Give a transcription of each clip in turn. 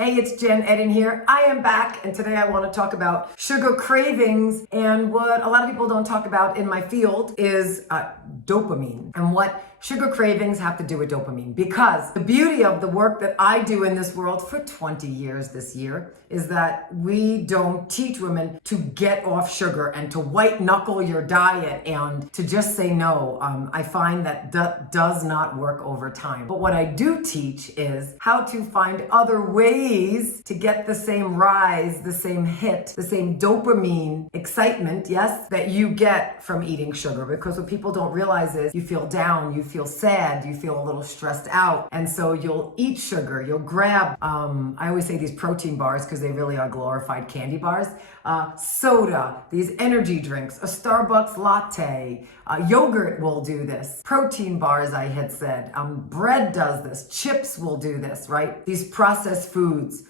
Hey, it's Jen Eden here. I am back, and today I want to talk about sugar cravings. And what a lot of people don't talk about in my field is dopamine and what sugar cravings have to do with dopamine. Because the beauty of the work that I do in this world for 20 years this year is that we don't teach women to get off sugar and to white knuckle your diet and to just say no. I find that does not work over time. But what I do teach is how to find other ways to get the same rise, the same hit, the same dopamine excitement, yes, that you get from eating sugar. Because what people don't realize is you feel down, you feel sad, you feel a little stressed out. And so you'll eat sugar, you'll grab, I always say these protein bars because they really are glorified candy bars, soda, these energy drinks, a Starbucks latte, yogurt will do this, protein bars I had said, bread does this, chips will do this, right? These processed foods.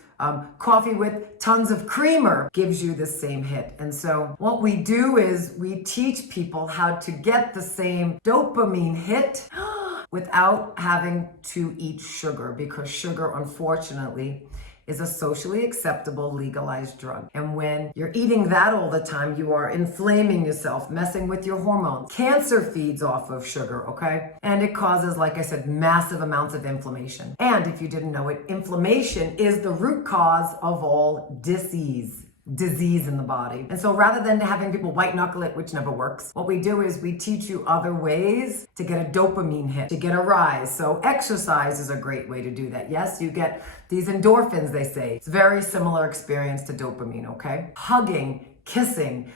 Coffee with tons of creamer gives you the same hit. And so what we do is we teach people how to get the same dopamine hit without having to eat sugar, because sugar, unfortunately, is a socially acceptable legalized drug. And when you're eating that all the time, you are inflaming yourself, messing with your hormones. Cancer feeds off of sugar, okay? And it causes, like I said, massive amounts of inflammation. And if you didn't know it, inflammation is the root cause of all disease in the body. And so rather than having people white knuckle it, which never works, what we do is we teach you other ways to get a dopamine hit, to get a rise. So exercise is a great way to do that. Yes, you get these endorphins, they say. It's a very similar experience to dopamine, okay? Hugging, kissing,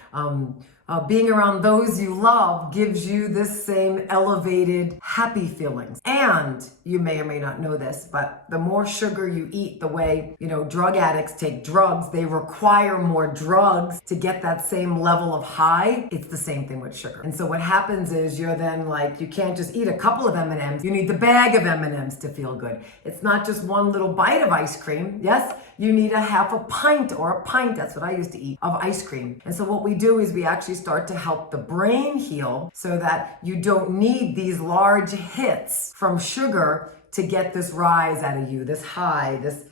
being around those you love gives you this same elevated happy feelings. And you may or may not know this, but the more sugar you eat, the way, drug addicts take drugs, they require more drugs to get that same level of high. It's the same thing with sugar. And so what happens is you're then like, you can't just eat a couple of M&Ms. You need the bag of M&Ms to feel good. It's not just one little bite of ice cream. Yes, you need a half a pint or a pint, that's what I used to eat, of ice cream. And so what we do is we actually start to help the brain heal so that you don't need these large hits from sugar to get this rise out of you, this high, this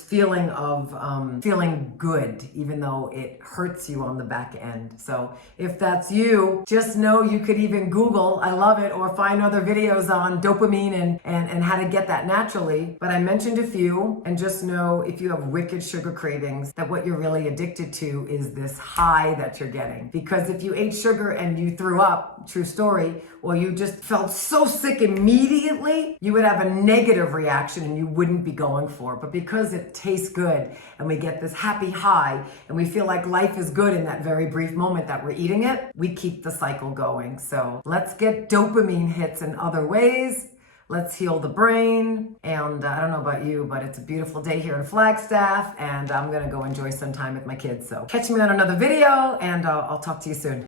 feeling of feeling good, even though it hurts you on the back end. So if that's you, just know you could even Google, I love it, or find other videos on dopamine and how to get that naturally. But I mentioned a few, and just know if you have wicked sugar cravings, that what you're really addicted to is this high that you're getting. Because if you ate sugar and you threw up, true story, or you just felt so sick immediately, you would have a negative reaction and you wouldn't be going for it. But because it tastes good and we get this happy high and we feel like life is good in that very brief moment that we're eating it, we keep the cycle going. So let's get dopamine hits in other ways. Let's heal the brain. And I don't know about you, but it's a beautiful day here in Flagstaff, and I'm gonna go enjoy some time with my kids. So catch me on another video, and I'll talk to you soon.